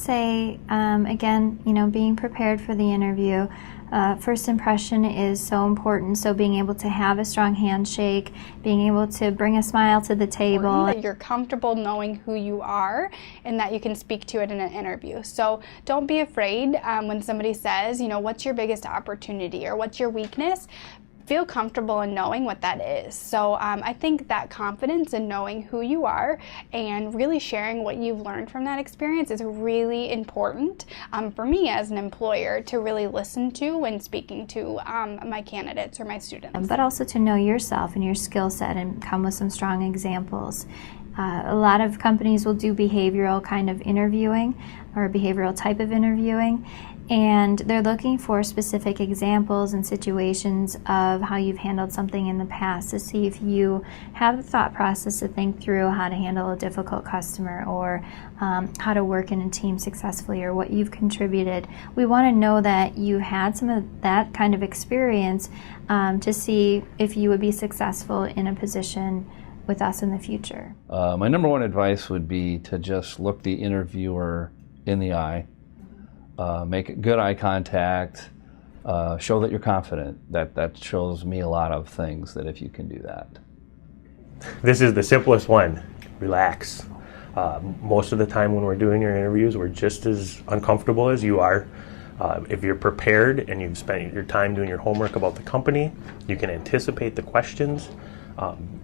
say, again, being prepared for the interview. First impression is so important, so being able to have a strong handshake, being able to bring a smile to the table. That you're comfortable knowing who you are and that you can speak to it in an interview. So don't be afraid when somebody says, what's your biggest opportunity or what's your weakness? Feel comfortable in knowing what that is. So I think that confidence in knowing who you are and really sharing what you've learned from that experience is really important for me as an employer to really listen to when speaking to my candidates or my students. But also to know yourself and your skill set and come with some strong examples. A lot of companies will do behavioral kind of interviewing or behavioral type of interviewing, and they're looking for specific examples and situations of how you've handled something in the past to see if you have the thought process to think through how to handle a difficult customer or how to work in a team successfully or what you've contributed. We want to know that you had some of that kind of experience to see if you would be successful in a position with us in the future. My number one advice would be to just look the interviewer in the eye. Make good eye contact, show that you're confident. That shows me a lot of things, that if you can do that. This is the simplest one, relax. Most of the time when we're doing your interviews, we're just as uncomfortable as you are. If you're prepared and you've spent your time doing your homework about the company, you can anticipate the questions.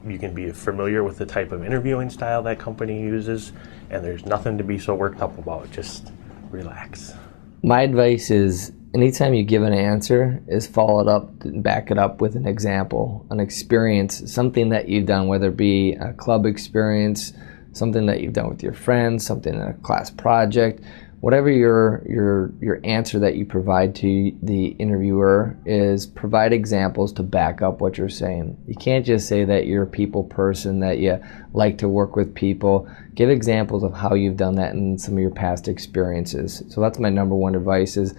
You can be familiar with the type of interviewing style that company uses, and there's nothing to be so worked up about. Just relax. My advice is anytime you give an answer is follow it up and back it up with an example, an experience, something that you've done, whether it be a club experience, something that you've done with your friends, something in a class project. Whatever your answer that you provide to the interviewer is, provide examples to back up what you're saying. You can't just say that you're a people person, that you like to work with people. Give examples of how you've done that in some of your past experiences. So that's my number one advice, is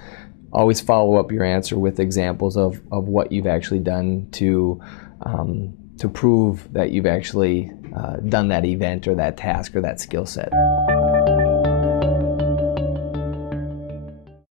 always follow up your answer with examples of what you've actually done to prove that you've actually done that event or that task or that skill set.